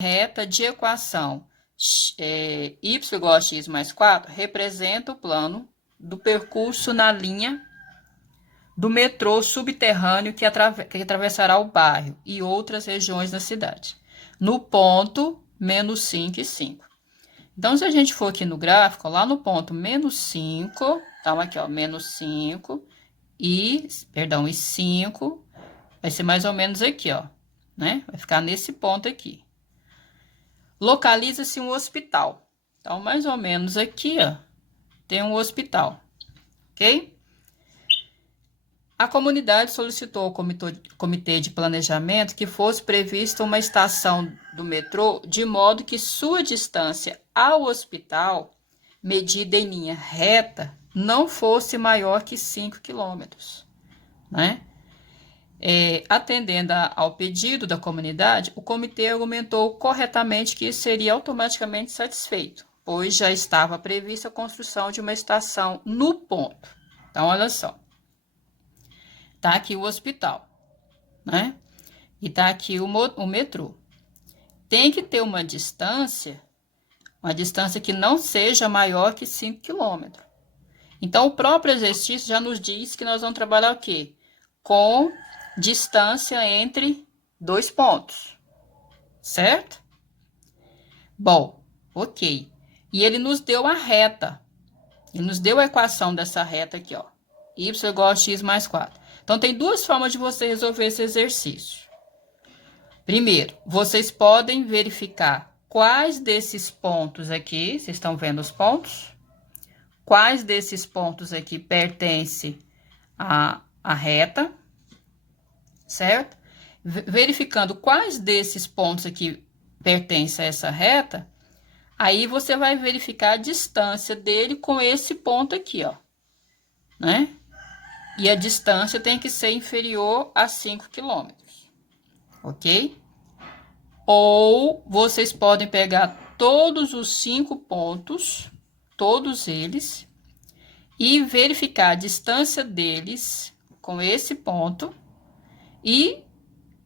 reta de equação y igual a x mais 4 representa o plano do percurso na linha do metrô subterrâneo que atravessará o bairro e outras regiões da cidade, no ponto menos 5 e 5. Então, se a gente for aqui no gráfico, lá no ponto menos 5, então aqui, ó, menos 5 e 5, vai ser mais ou menos aqui, ó, né? Vai ficar nesse ponto aqui. Localiza-se um hospital. Então, mais ou menos aqui, ó, tem um hospital, ok? A comunidade solicitou ao comitê de planejamento que fosse prevista uma estação do metrô de modo que sua distância ao hospital, medida em linha reta, não fosse maior que 5 quilômetros, né? Atendendo ao pedido da comunidade, o comitê argumentou corretamente que isso seria automaticamente satisfeito, pois já estava prevista a construção de uma estação no ponto. Então, olha só. Tá aqui o hospital, né? E tá aqui o metrô. Tem que ter uma distância que não seja maior que 5 quilômetros. Então, o próprio exercício já nos diz que nós vamos trabalhar o quê? Com distância entre dois pontos, certo? Bom, ok. E ele nos deu a reta. Ele nos deu a equação dessa reta aqui, ó. Y igual a x mais 4. Então, tem duas formas de você resolver esse exercício. Primeiro, vocês podem verificar quais desses pontos aqui, vocês estão vendo os pontos? Quais desses pontos aqui pertencem à reta, certo? Verificando quais desses pontos aqui pertencem a essa reta, aí você vai verificar a distância dele com esse ponto aqui, ó, né? E a distância tem que ser inferior a 5 quilômetros, ok? Ou vocês podem pegar todos os 5 pontos, todos eles, e verificar a distância deles com esse ponto. E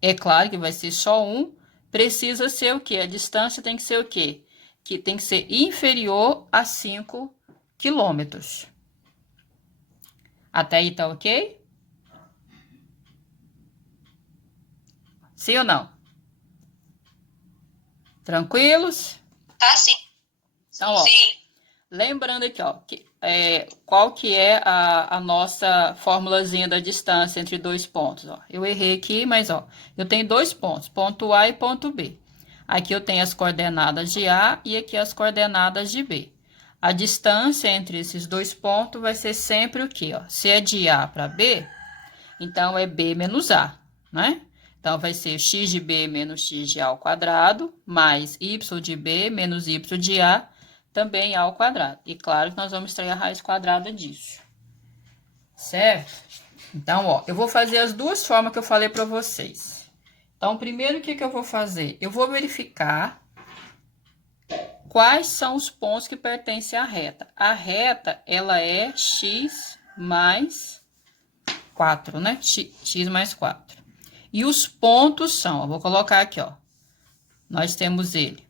é claro que vai ser só um, precisa ser o quê? A distância tem que ser o quê? Que tem que ser inferior a 5 quilômetros. Até aí tá ok? Sim ou não? Tranquilos? Tá, sim. Então, ó, Sim. lembrando aqui, ó, qual que é a nossa formulazinha da distância entre dois pontos, ó. Eu errei aqui, mas, ó, eu tenho dois pontos, ponto A e ponto B. Aqui eu tenho as coordenadas de A e aqui as coordenadas de B. A distância entre esses dois pontos vai ser sempre o quê, ó? Se é de A para B, então é B menos A, né? Então, vai ser x de B menos x de A ao quadrado, mais y de B menos y de A, também A ao quadrado. E claro que nós vamos extrair a raiz quadrada disso. Certo? Então, ó, eu vou fazer as duas formas que eu falei para vocês. Então, primeiro, o que eu vou fazer? Eu vou verificar quais são os pontos que pertencem à reta. A reta, ela é x mais 4, né? X mais 4. E os pontos são, ó, vou colocar aqui, ó. Nós temos ele.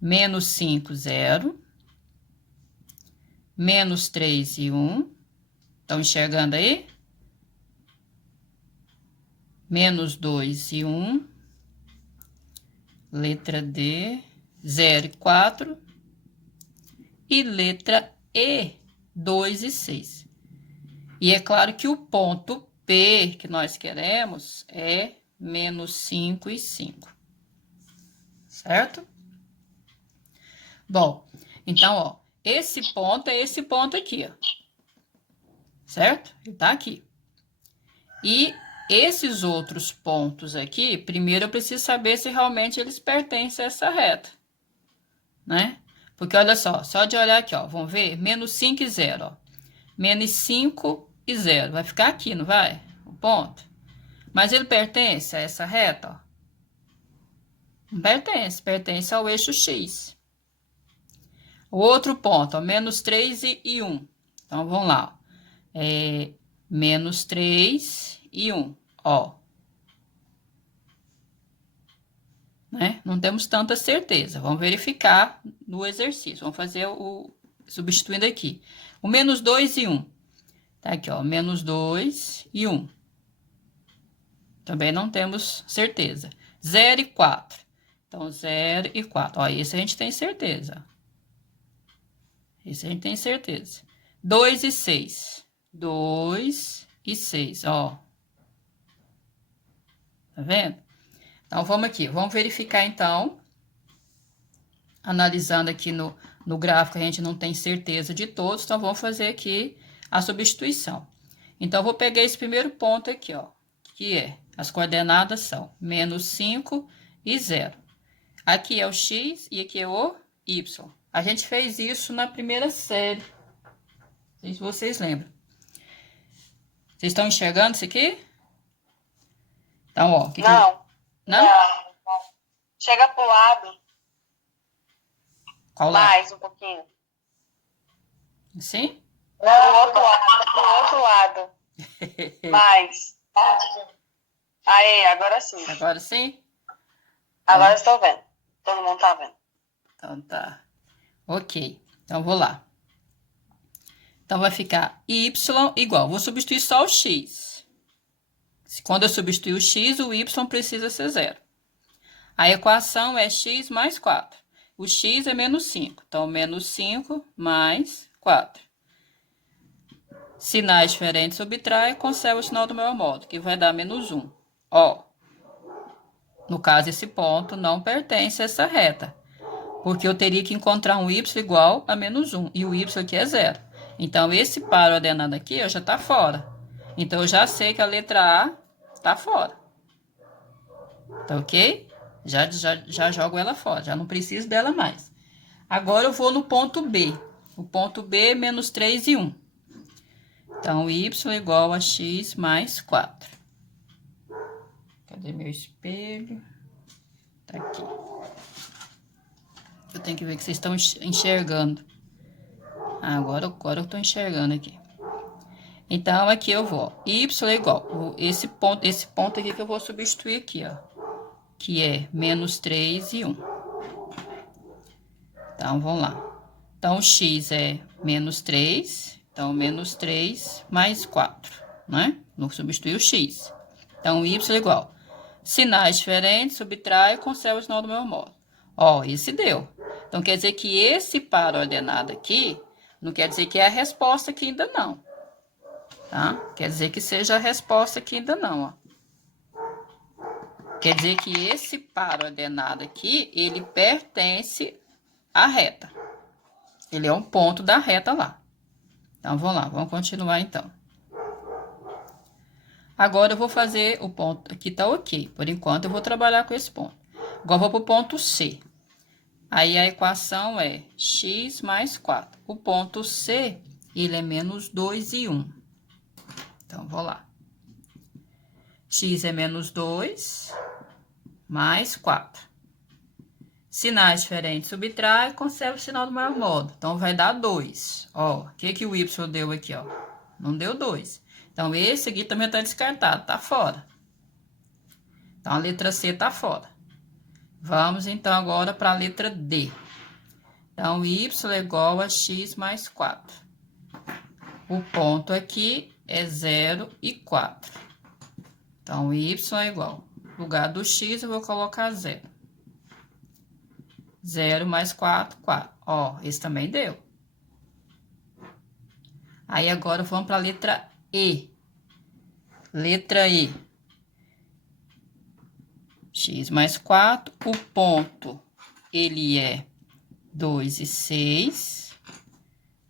Menos 5, 0. Menos 3 e 1. Estão enxergando aí? Menos 2 e 1. Letra D, 0 e 4. E letra E, 2 e 6. E é claro que o ponto P que nós queremos é menos 5 e 5. Certo? Bom, então, ó, esse ponto é esse ponto aqui, ó. Certo? Ele tá aqui. E esses outros pontos aqui, primeiro eu preciso saber se realmente eles pertencem a essa reta, né? Porque olha só de olhar aqui, ó, vamos ver? Menos 5 e 0, ó. Menos 5 e 0. Vai ficar aqui, não vai? O ponto. Mas ele pertence a essa reta, ó? Não pertence, pertence ao eixo X. O outro ponto, ó, menos 3 e 1. Então, vamos lá, ó. Menos 3 e 1, ó. né? Não temos tanta certeza. Vamos verificar no exercício. Vamos fazer substituindo aqui. O menos 2 e 1. Tá aqui, ó, menos 2 e 1. Também não temos certeza. 0 e 4. Então, 0 e 4. Ó, esse a gente tem certeza. Esse a gente tem certeza. 2 e 6. 2 e 6, ó. Tá vendo? Então, vamos aqui. Vamos verificar, então. Analisando aqui no gráfico, a gente não tem certeza de todos. Então, vamos fazer aqui a substituição. Então, eu vou pegar esse primeiro ponto aqui, ó. Que é, as coordenadas são menos 5 e 0. Aqui é o x e aqui é o y. A gente fez isso na primeira série. Não sei se vocês lembram. Vocês estão enxergando isso aqui? Então, ó. Não. Não? Chega pro lado. Qual lado? Mais um pouquinho. Assim? Pro outro lado. Pro outro lado. Mais. Aí, agora sim. Agora sim? Agora estou vendo. Todo mundo tá vendo. Então, tá. Ok. Então, vou lá. Então, vai ficar y igual. Vou substituir só o x. Quando eu substituir o x, o y precisa ser 0. A equação é x mais 4. O x é menos 5. Então, menos 5 mais 4. Sinais diferentes subtrai, conserva o sinal do mesmo modo, que vai dar menos 1. Ó, no caso, esse ponto não pertence a essa reta, porque eu teria que encontrar um y igual a menos 1, e o y aqui é 0. Então, esse par ordenado aqui já está fora. Então, eu já sei que a letra A está fora. Tá ok? Já jogo ela fora, já não preciso dela mais. Agora, eu vou no ponto B. O ponto B é menos 3 e 1. Então, y igual a x mais 4. Cadê meu espelho? Tá aqui. Eu tenho que ver que vocês estão enxergando. Agora eu tô enxergando aqui. Então, aqui eu vou. Y é igual. Esse ponto aqui que eu vou substituir aqui, ó. Que é menos 3 e 1. Então, vamos lá. Então, x é menos 3. Então, menos 3 mais 4, né? Vou substituir o x. Então, y é igual. Sinais diferentes, subtrai e conserva o sinal do mesmo modo. Ó, esse deu. Então, quer dizer que esse par ordenado aqui, não quer dizer que é a resposta aqui ainda não. Tá? Quer dizer que seja a resposta aqui ainda não, ó. Quer dizer que esse par ordenado aqui, ele pertence à reta. Ele é um ponto da reta lá. Então, vamos lá, vamos continuar então. Agora, eu vou fazer o ponto, aqui tá ok. Por enquanto, eu vou trabalhar com esse ponto. Agora, eu vou pro ponto C. Aí, a equação é x mais 4. O ponto C, ele é menos 2 e 1. Então, vou lá. X é menos 2 mais 4. Sinais diferentes subtrai, conserva o sinal do maior modo. Então, vai dar 2. Ó, o que o y deu aqui, ó? Não deu 2. Então, esse aqui também tá descartado, tá fora. Então, a letra C tá fora. Vamos, então, agora para a letra D. Então, y é igual a x mais 4. O ponto aqui é 0 e 4. Então, y é igual. No lugar do x, eu vou colocar 0. 0 mais 4, 4. Ó, esse também deu. Aí, agora, vamos para a letra E. Letra E. X mais 4. O ponto, ele é 2 e 6.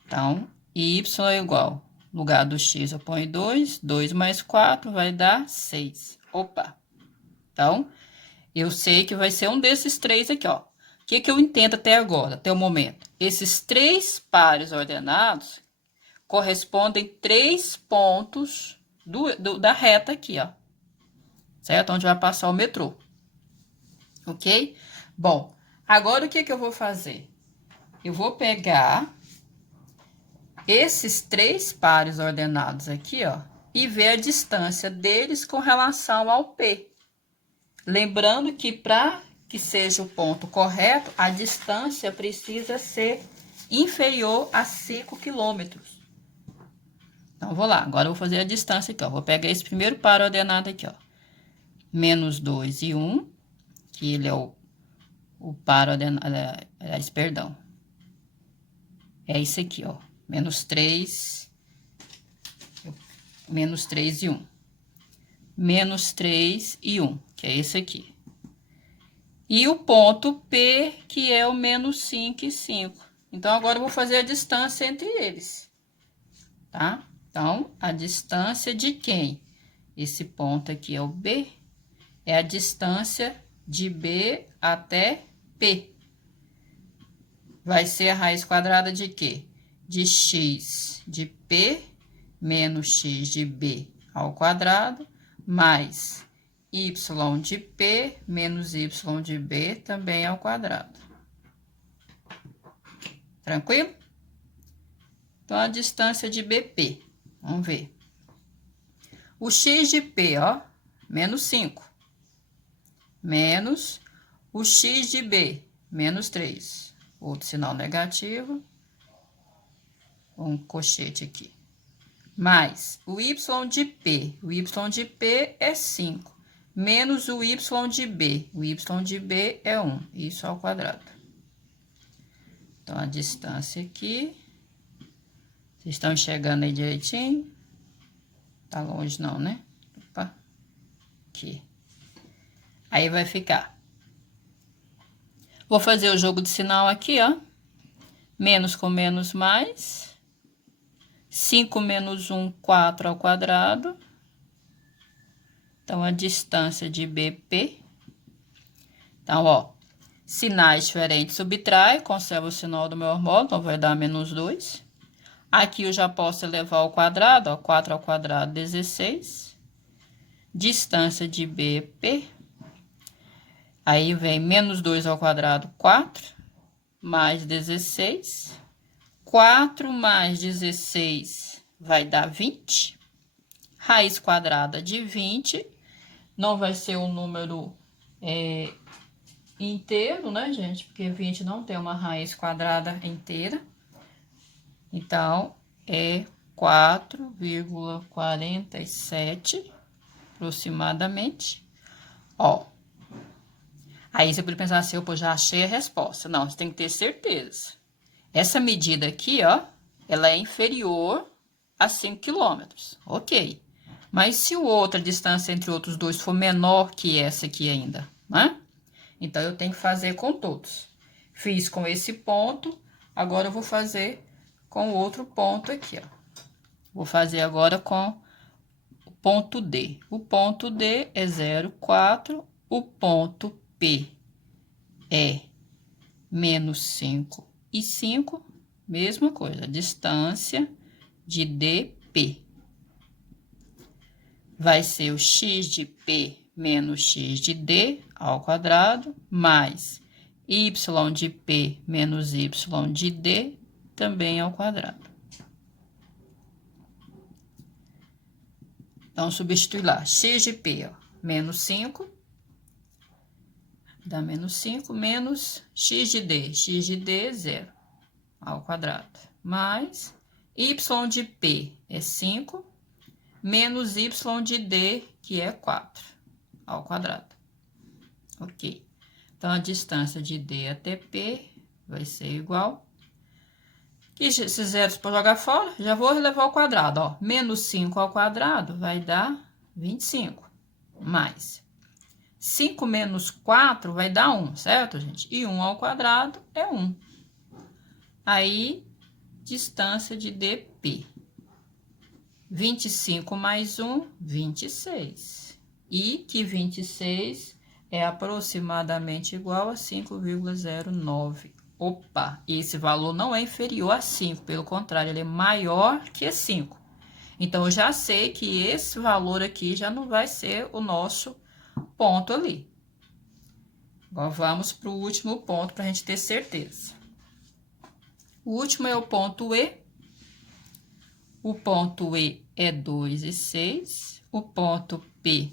Então, y é igual. No lugar do x, eu ponho 2. 2 mais 4 vai dar 6. Opa! Então, eu sei que vai ser um desses três aqui, ó. O que eu entendo até agora, até o momento? Esses três pares ordenados correspondem 3 pontos da reta aqui, ó. Certo? Onde vai passar o metrô. Ok? Bom, agora o que eu vou fazer? Eu vou pegar esses 3 pares ordenados aqui, ó, e ver a distância deles com relação ao P. Lembrando que para que seja o ponto correto, a distância precisa ser inferior a 5 quilômetros. Então, vou lá. Agora, eu vou fazer a distância aqui, ó. Vou pegar esse primeiro par ordenado aqui, ó. Menos 2 e 1, que ele é o par ordenado, perdão. É isso aqui, ó. Menos 3 e 1. Menos 3 e 1, que é esse aqui. E o ponto P, que é o menos 5 e 5. Então, agora eu vou fazer a distância entre eles, tá? Então, a distância de quem? Esse ponto aqui é o B, é a distância de B até P. Vai ser a raiz quadrada de quê? De x de P menos x de B ao quadrado, mais y de P menos y de B também ao quadrado. Tranquilo? Então, a distância de BP, vamos ver. O x de P, ó, menos 5. Menos o x de B, menos 3. Outro sinal negativo. Um colchete aqui. Mais o y de P. O y de P é 5. Menos o y de B. O y de B é 1. Isso ao quadrado. Então, a distância aqui. Vocês estão enxergando aí direitinho? Tá longe não, né? Opa. Aqui. Aí, vai ficar. Vou fazer o jogo de sinal aqui, ó. Menos com menos, mais. 5 menos 1, 4 ao quadrado. Então, a distância de BP. Então, ó, sinais diferentes subtrai, conserva o sinal do maior módulo, então vai dar menos 2. Aqui eu já posso elevar ao quadrado, ó, 4 ao quadrado, 16. Distância de BP. Aí vem menos 2 ao quadrado, 4, mais 16. 4 mais 16 vai dar 20. Raiz quadrada de 20. Não vai ser um número inteiro, né, gente? Porque 20 não tem uma raiz quadrada inteira. Então, é 4,47 aproximadamente. Ó. Aí você pode pensar assim, eu já achei a resposta. Não, você tem que ter certeza. Essa medida aqui, ó, ela é inferior a 5 quilômetros. Ok. Mas se a distância entre outros dois for menor que essa aqui ainda, né? Então, eu tenho que fazer com todos. Fiz com esse ponto, agora eu vou fazer com o outro ponto aqui, ó. Vou fazer agora com o ponto D. O ponto D é 0,4. O ponto P é menos 5 e 5. Mesma coisa, distância de DP. Vai ser o x de P menos x de D ao quadrado, mais y de P menos y de D também ao quadrado. Então, substitui lá, x de P, ó, menos 5, dá menos 5, menos x de D é 0 ao quadrado, mais y de P é 5, menos y de D, que é 4, ao quadrado. Ok. Então, a distância de D até P vai ser igual. E esses zeros para jogar fora, já vou levar ao quadrado, ó. Menos 5 ao quadrado vai dar 25. Mais 5 menos 4 vai dar 1, certo, gente? E 1 ao quadrado é 1. Aí, distância de DP. 25 mais 1, 26. E que 26 é aproximadamente igual a 5,09. Opa, esse valor não é inferior a 5, pelo contrário, ele é maior que 5. Então, eu já sei que esse valor aqui já não vai ser o nosso ponto ali. Agora, vamos para o último ponto para a gente ter certeza. O último é o ponto E. O ponto E é 2 e 6. O ponto P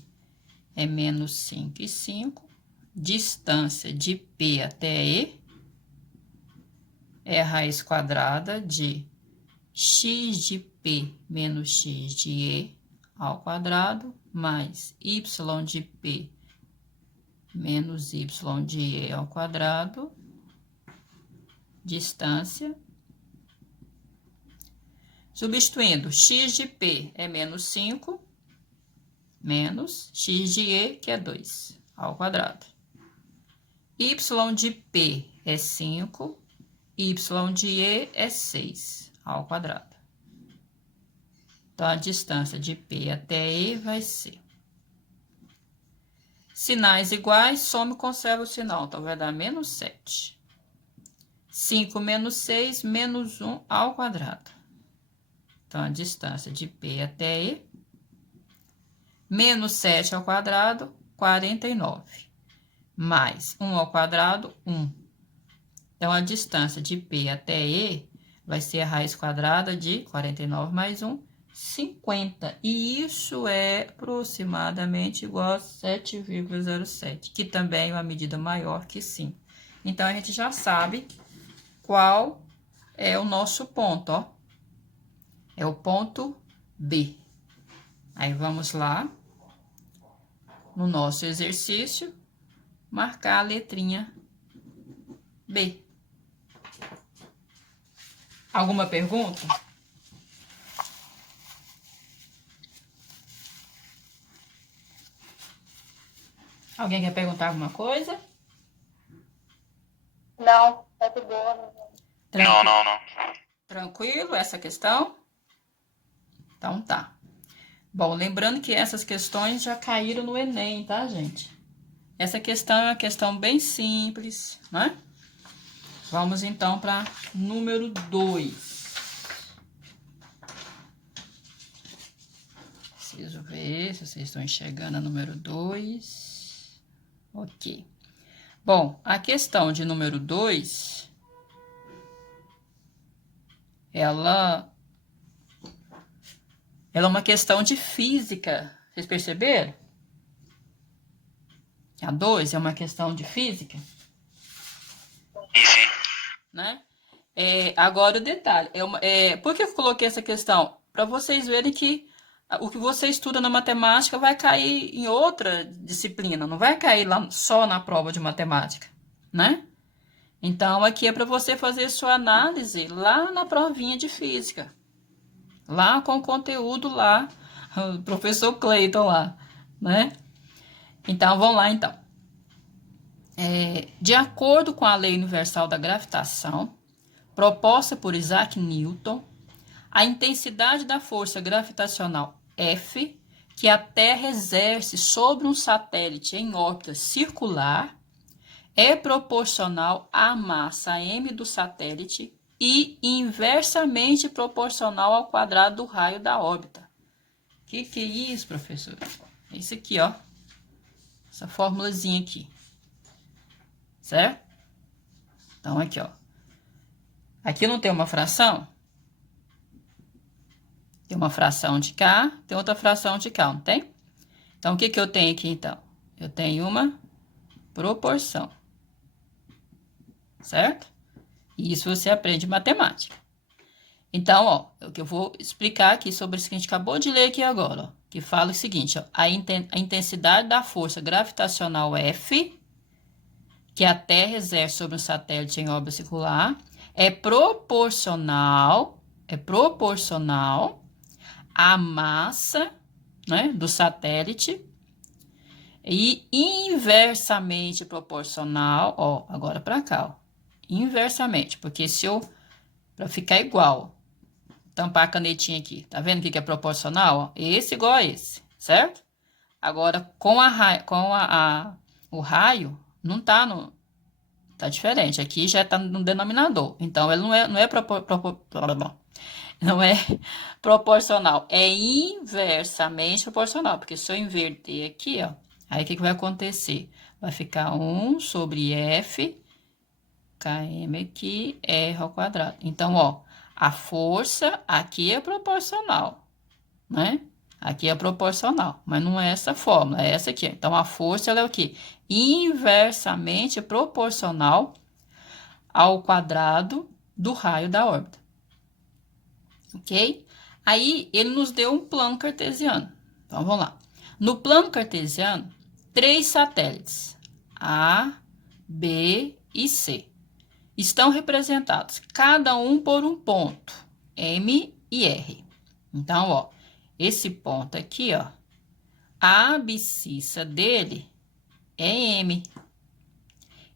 é menos 5 e 5. distância de P até E é a raiz quadrada de x de P menos x de E ao quadrado, mais y de P menos y de E ao quadrado, distância. Substituindo, x de P é menos 5, menos x de E, que é 2, ao quadrado. Y de P é 5, y de E é 6, ao quadrado. Então, a distância de P até E vai ser. Sinais iguais, soma e conserva o sinal. Então, vai dar menos 7. 5 menos 6, menos 1 ao quadrado. Então, a distância de P até E, menos 7 ao quadrado, 49. Mais 1 ao quadrado, 1. Então, a distância de P até E vai ser a raiz quadrada de 49 mais 1, 50. E isso é aproximadamente igual a 7,07, que também é uma medida maior que 5. Então, a gente já sabe qual é o nosso ponto, ó. É o ponto B. Aí, vamos lá, no nosso exercício, marcar a letrinha B. Alguma pergunta? Alguém quer perguntar alguma coisa? Não, tá de boa. Não. Tranquilo essa questão? Então tá. Bom, lembrando que essas questões já caíram no Enem, tá, gente? Essa questão é uma questão bem simples, né? Vamos então para número 2. Preciso ver se vocês estão enxergando a número 2. Ok. Bom, a questão de número 2, ela é uma questão de física. Vocês perceberam? A 2 é uma questão de física, Sim. né? Agora o detalhe, por que eu coloquei essa questão? Para vocês verem que o que você estuda na matemática vai cair em outra disciplina, não vai cair lá só na prova de matemática, né? Então, aqui é para você fazer sua análise lá na provinha de física, lá com o conteúdo lá, o professor Cleiton lá, né? Então, vamos lá, então. De acordo com a lei universal da gravitação, proposta por Isaac Newton, a intensidade da força gravitacional F, que a Terra exerce sobre um satélite em órbita circular, é proporcional à massa m do satélite e inversamente proporcional ao quadrado do raio da órbita. Que é isso, professor? É isso aqui, ó. Essa formulazinha aqui. Certo? Então, aqui, ó. Aqui não tem uma fração? Tem uma fração de cá, tem outra fração de cá, não tem? Então, o que eu tenho aqui, então? Eu tenho uma proporção. Certo? E isso você aprende em matemática. Então, ó, o que eu vou explicar aqui sobre isso que a gente acabou de ler aqui agora, ó, que fala o seguinte, ó, a intensidade da força gravitacional F, que a Terra exerce sobre um satélite em órbita circular, é proporcional à massa, né, do satélite e inversamente proporcional, ó, agora para cá, ó, inversamente, porque se eu, para ficar igual, tampar a canetinha aqui, tá vendo o que é proporcional, ó? Esse igual a esse, certo? Agora, com o raio, não tá no, tá diferente, aqui já tá no denominador, então ele não é proporcional, é inversamente proporcional, porque se eu inverter aqui, ó, aí o que vai acontecer? Vai ficar 1 sobre F, km aqui, R ao quadrado. Então, ó, a força aqui é proporcional, né? Aqui é proporcional, mas não é essa fórmula, é essa aqui. Então, a força, ela é o quê? inversamente proporcional ao quadrado do raio da órbita. Ok? Aí, ele nos deu um plano cartesiano. Então, vamos lá. No plano cartesiano, 3 satélites, A, B e C, estão representados, cada um por um ponto, M e R. Então, ó, esse ponto aqui, ó, a abscissa dele é M.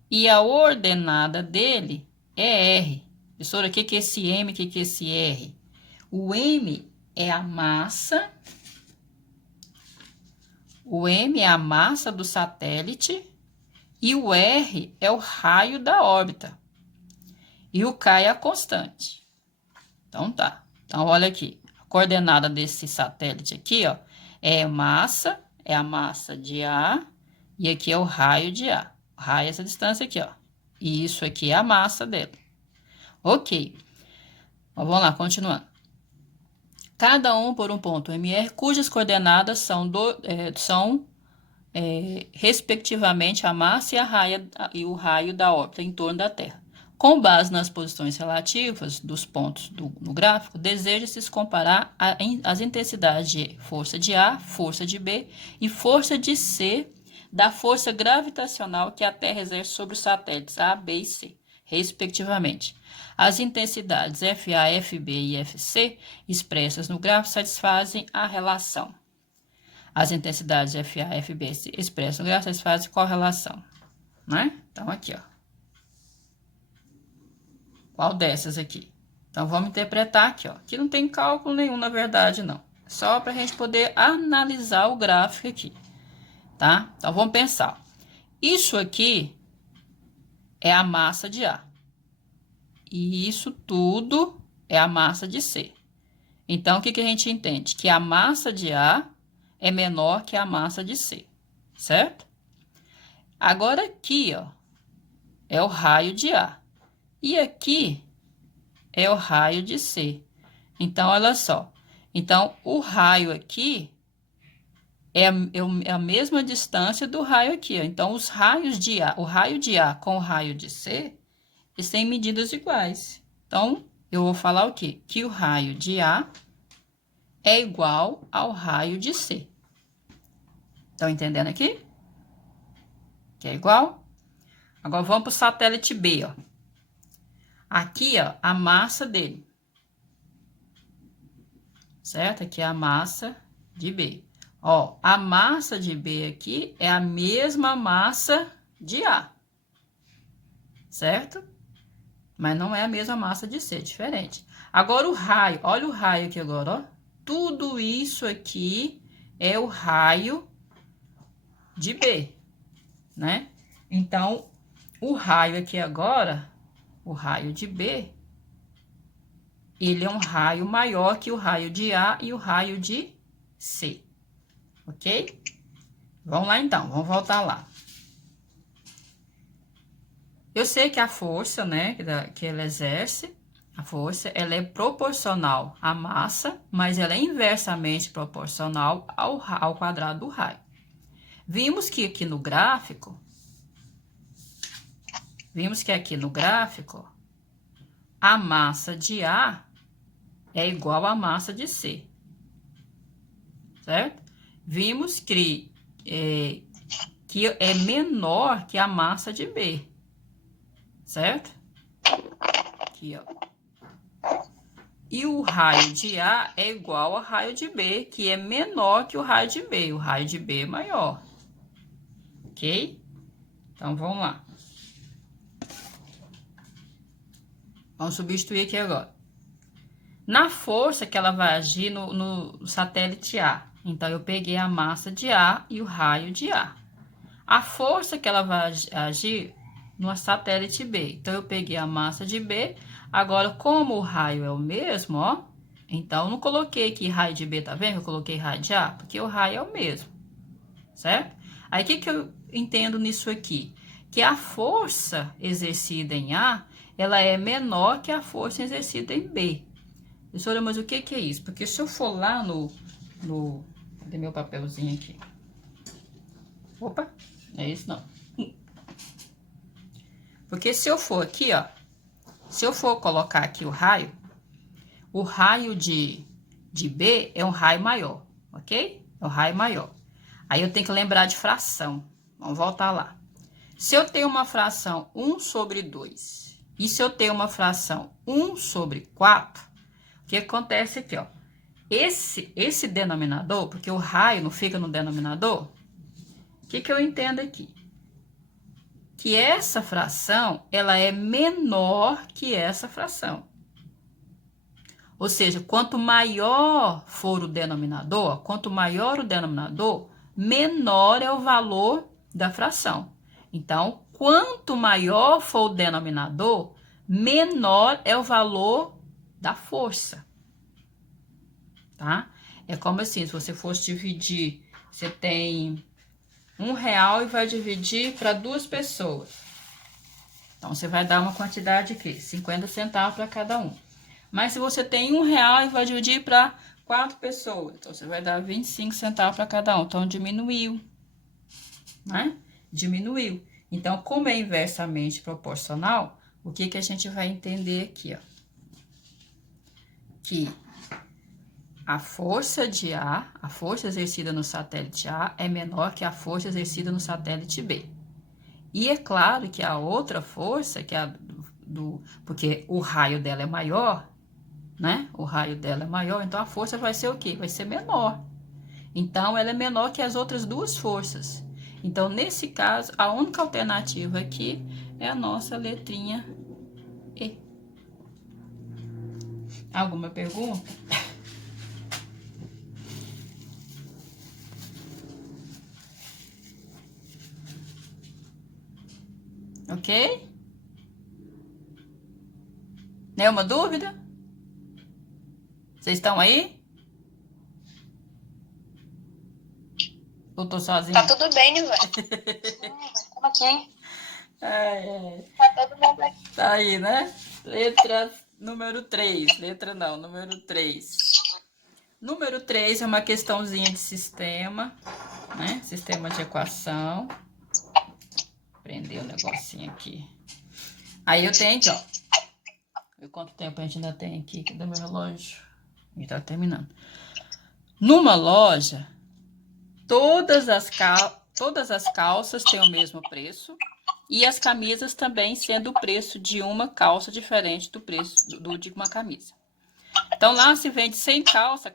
E a ordenada dele é R. Professora, o que é esse M, o que é esse R? O M é a massa. O M é a massa do satélite e o R é o raio da órbita. E o K é a constante. Então, tá. Então, olha aqui. A coordenada desse satélite aqui, ó, é a massa de A, e aqui é o raio de A. O raio é essa distância aqui, ó. E isso aqui é a massa dele. Ok. Então, vamos lá, continuando. Cada um por um ponto MR, cujas coordenadas são, respectivamente, a massa e o raio da órbita em torno da Terra. Com base nas posições relativas dos pontos no gráfico, deseja-se comparar as intensidades de força de A, força de B e força de C da força gravitacional que a Terra exerce sobre os satélites A, B e C, respectivamente. As intensidades FA, FB e FC expressas no gráfico satisfazem a relação. As intensidades FA, FB expressas no gráfico satisfazem qual relação? Né? Então, aqui, ó. Qual dessas aqui? Então, vamos interpretar aqui, ó. Aqui não tem cálculo nenhum, na verdade, não. Só para a gente poder analisar o gráfico aqui, tá? Então, vamos pensar. Isso aqui é a massa de A. E isso tudo é a massa de C. Então, o que a gente entende? Que a massa de A é menor que a massa de C, certo? Agora, aqui, ó, é o raio de A. E aqui é o raio de C. Então, olha só. Então, o raio aqui é a mesma distância do raio aqui, ó. Então, os raios de A, o raio de A com o raio de C, eles têm medidas iguais. Então, eu vou falar o quê? Que o raio de A é igual ao raio de C. Estão entendendo aqui? Que é igual? Agora, vamos para o satélite B, ó. Aqui, ó, a massa dele. Certo? Aqui é a massa de B. Ó, a massa de B aqui é a mesma massa de A. Certo? Mas não é a mesma massa de C, é diferente. Agora, o raio. Olha o raio aqui agora, ó. Tudo isso aqui é o raio de B, né? Então, o raio aqui agora, o raio de B, ele é um raio maior que o raio de A e o raio de C, ok? Vamos lá, então, vamos voltar lá. Eu sei que a força, né, que ela exerce, a força, ela é proporcional à massa, mas ela é inversamente proporcional ao quadrado do raio. Vimos que aqui no gráfico, a massa de A é igual à massa de C, certo? Vimos que é menor que a massa de B, certo? Aqui, ó. E o raio de A é igual ao raio de B, que é menor que o raio de B. O raio de B é maior. Ok? Então, vamos lá. Vamos substituir aqui agora. Na força que ela vai agir no satélite A. Então, eu peguei a massa de A e o raio de A. A força que ela vai agir no satélite B. Então, eu peguei a massa de B. Agora, como o raio é o mesmo, ó. Então, não coloquei aqui raio de B, tá vendo? Eu coloquei raio de A, porque o raio é o mesmo. Certo? Aí, o que eu entendo nisso aqui? Que a força exercida em A, ela é menor que a força exercida em B. Professora, mas o que é isso? Porque se eu for lá cadê meu papelzinho aqui? Opa, não é isso não. Porque se eu for aqui, ó, se eu for colocar aqui o raio de B é um raio maior, ok? É um raio maior. Aí eu tenho que lembrar de fração. Vamos voltar lá. Se eu tenho uma fração 1 sobre 2 e se eu tenho uma fração 1 sobre 4, o que acontece aqui, ó? Esse denominador, porque o raio não fica no denominador, o que eu entendo aqui? Que essa fração, ela é menor que essa fração. Ou seja, quanto maior for o denominador, quanto maior o denominador, menor é o valor da fração. Então, quanto maior for o denominador, menor é o valor da força. Tá? É como assim, se você fosse dividir, você tem R$1 e vai dividir para 2 pessoas. Então, você vai dar uma quantidade aqui, 50 centavos para cada um. Mas se você tem R$1 e vai dividir para 4 pessoas, então você vai dar 25 centavos para cada um. Então, diminuiu, né? Diminuiu. Então, como é inversamente proporcional, o que a gente vai entender aqui, ó? Que a força de A, a força exercida no satélite A é menor que a força exercida no satélite B. E é claro que a outra força, que é a porque o raio dela é maior, né? O raio dela é maior, então a força vai ser o quê? Vai ser menor. Então, ela é menor que as outras duas forças. Então, nesse caso, a única alternativa aqui é a nossa letrinha E. Alguma pergunta? Ok? Nenhuma dúvida? Vocês estão aí? Ou tô sozinha? Tá tudo bem, Nilvan. Como aqui? Tá todo mundo aqui. Tá aí, né? Letra número 3. Letra não, número 3. Número 3 é uma questãozinha de sistema, né? Sistema de equação. Prender o negocinho aqui. Aí eu tenho aqui, ó. E quanto tempo a gente ainda tem aqui? Cadê meu relógio? A gente tá terminando. Numa loja, todas as calças têm o mesmo preço. E as camisas também, sendo o preço de uma calça diferente do preço de uma camisa. Então, lá se vende 100 calças,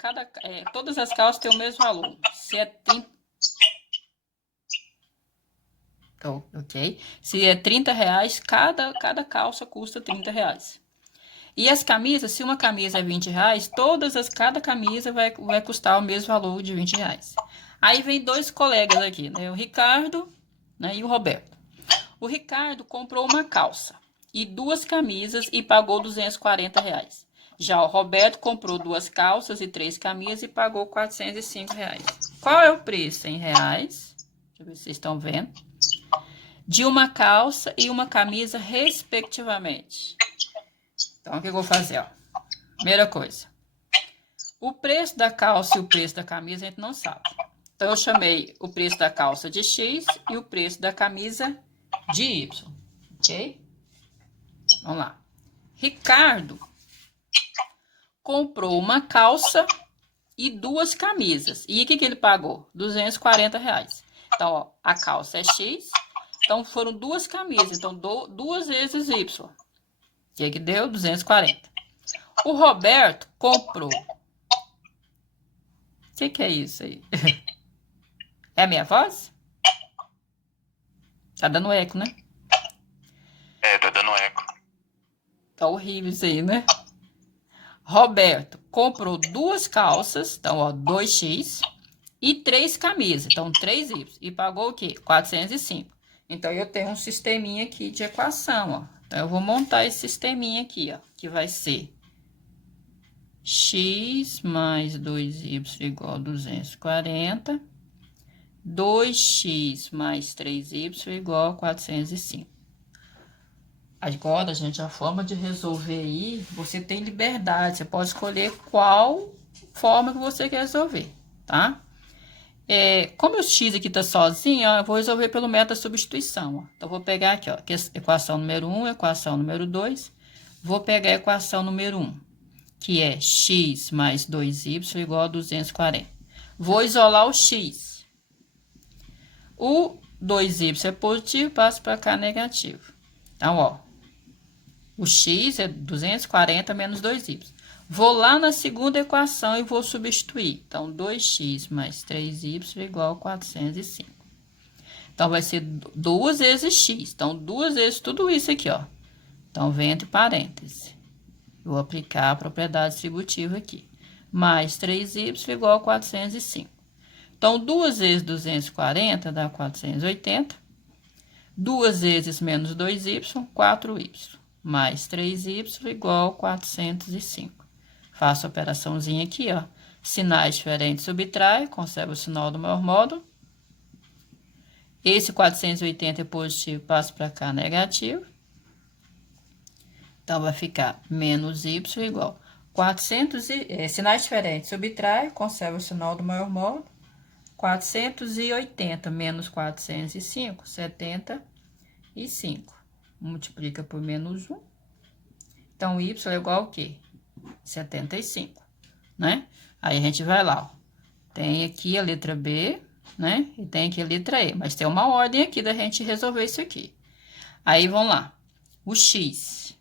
todas as calças têm o mesmo valor. Se é 30... Então, ok? Se é R$30, cada calça custa R$30. E as camisas, se uma camisa é R$20, cada camisa vai custar o mesmo valor de R$20. Aí vem 2 colegas aqui, né? O Ricardo, né, e o Roberto. O Ricardo comprou uma calça e 2 camisas e pagou R$240. Já o Roberto comprou 2 calças e 3 camisas e pagou R$405. Qual é o preço em reais? Deixa eu ver se vocês estão vendo. De uma calça e uma camisa, respectivamente. Então, o que eu vou fazer? Ó? Primeira coisa. O preço da calça e o preço da camisa a gente não sabe. Então, eu chamei o preço da calça de X e o preço da camisa de Y. Ok? Vamos lá. Ricardo comprou uma calça e 2 camisas. E o que ele pagou? R$240. Então, ó, a calça é X. Então, foram 2 camisas. Então, 2 vezes Y. O que deu? 240. O Roberto comprou. O que é isso aí? É a minha voz? Tá dando eco, né? É, tá dando eco. Tá horrível isso aí, né? Roberto comprou 2 calças, então, ó, 2x, e 3 camisas, então, 3y, e pagou o quê? 405. Então, eu tenho um sisteminha aqui de equação, ó. Então, eu vou montar esse sisteminha aqui, ó, que vai ser x mais 2y igual a 240, 2x mais 3y igual a 405. Agora, gente, a forma de resolver aí, você tem liberdade. Você pode escolher qual forma que você quer resolver, tá? Como o x aqui está sozinho, ó, eu vou resolver pelo método da substituição. Ó. Então, vou pegar aqui, ó, que é a equação número 1, equação número 2. Vou pegar a equação número 1, que é x mais 2y igual a 240. Vou isolar o x. O 2y é positivo, passo para cá negativo. Então, ó, o x é 240 menos 2y. Vou lá na segunda equação e vou substituir. Então, 2x mais 3y igual a 405. Então, vai ser 2 vezes x. Então, 2 vezes tudo isso aqui, ó. Então, vem entre parênteses. Vou aplicar a propriedade distributiva aqui. Mais 3y igual a 405. Então, 2 vezes 240 dá 480. 2 vezes menos 2y, 4y. Mais 3y igual a 405. Faço a operaçãozinha aqui, ó. Sinais diferentes subtrai, conserva o sinal do maior módulo. Esse 480 é positivo, passo para cá negativo. Então, vai ficar menos y igual a sinais diferentes subtrai, conserva o sinal do maior módulo. 480 menos 405, 75. Multiplica por menos 1. Então, y é igual a quê? 75, né? Aí, a gente vai lá, ó. Tem aqui a letra B, né? E tem aqui a letra E. Mas tem uma ordem aqui da gente resolver isso aqui. Aí, vamos lá. O x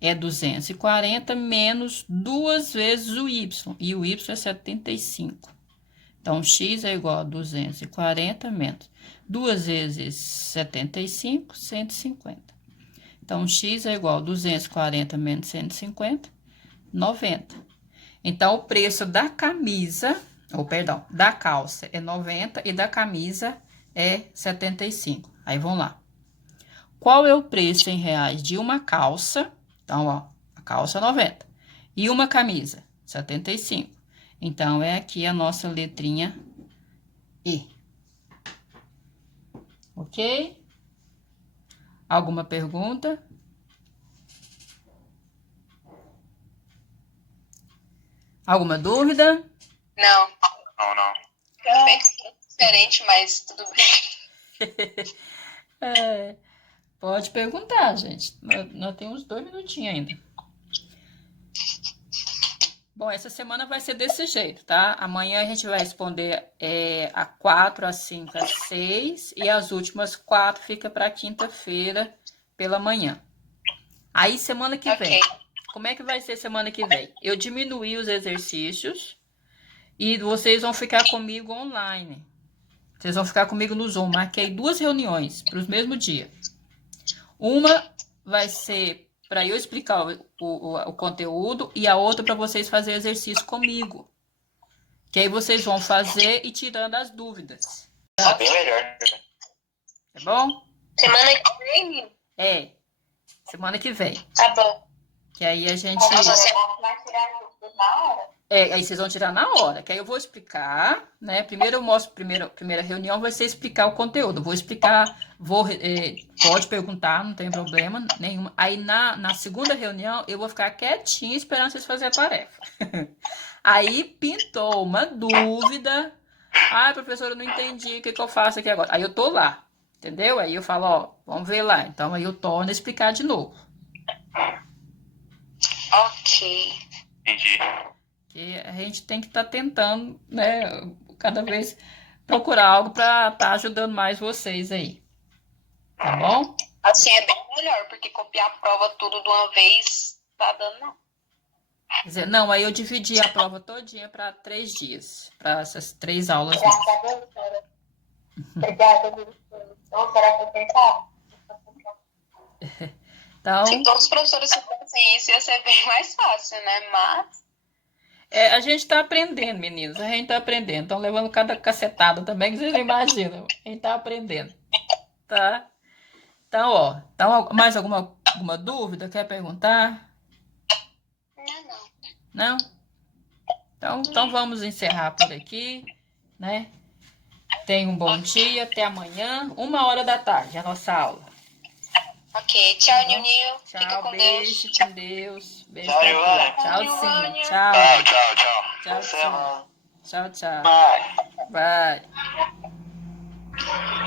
é 240 menos 2 vezes o y. E o y é 75. Então, x é igual a 240 menos 2 vezes 75, 150. Então, x é igual a 240 menos 150, 90. Então, o preço da camisa, da calça é 90 e da camisa é 75. Aí, vamos lá. Qual é o preço em reais de uma calça? Então, ó, a calça é 90. E uma camisa? 75. Então, é aqui a nossa letrinha E. Ok? Alguma pergunta? Alguma dúvida? Não. Não. Bem diferente, mas tudo bem. Pode perguntar, gente. Nós temos 2 minutinhos ainda. Bom, essa semana vai ser desse jeito, tá? Amanhã a gente vai responder a 4, a 5, a 6 e as últimas 4 fica para quinta-feira pela manhã. Aí, semana que vem, como é que vai ser semana que vem? Eu diminuí os exercícios e vocês vão ficar comigo online. Vocês vão ficar comigo no Zoom. Marquei 2 reuniões para o mesmo dia. Uma vai ser para eu explicar o conteúdo e a outra para vocês fazerem exercício comigo. Que aí vocês vão fazer e tirando as dúvidas. Tá bem melhor. Tá bom? Semana que vem? Semana que vem. Tá bom. Que aí a gente... Você vai tirar tudo na hora? Aí vocês vão tirar na hora, que aí eu vou explicar, né? Primeiro eu mostro, primeira reunião vai ser explicar o conteúdo. Vou explicar, pode perguntar, não tem problema nenhum. Aí na segunda reunião eu vou ficar quietinha esperando vocês fazerem a tarefa. Aí pintou uma dúvida. Ai, professora, eu não entendi o que eu faço aqui agora. Aí eu tô lá, entendeu? Aí eu falo, ó, vamos ver lá. Então aí eu torno a explicar de novo. Ok. Entendi. Que a gente tem que estar tentando, né, cada vez procurar algo para estar ajudando mais vocês aí. Tá bom? Assim é bem melhor, porque copiar a prova tudo de uma vez tá dando não. Quer dizer, não, aí eu dividi a prova todinha para 3 dias, para essas 3 aulas. Obrigada, professora. Será que eu pensava? Então, Se todos os professores fizessem isso, ia ser bem mais fácil, né? Mas... a gente tá aprendendo, meninos. A gente tá aprendendo. Estão levando cada cacetada também, que vocês não imaginam. A gente tá aprendendo. Tá? Então, ó. Então, mais alguma dúvida? Quer perguntar? Não. Não? Então vamos encerrar por aqui, né? Tenha um bom dia. Até amanhã, 1h da tarde, a nossa aula. Ok. Tchau, Nil. Fica Tchau, com beijo, Deus. com Deus. Beijo Tchau, pra Giovana. Tchau, sim. Tchau. Tchau. Tchau. Tchau, sim. Tchau, tchau. Vai. Vai.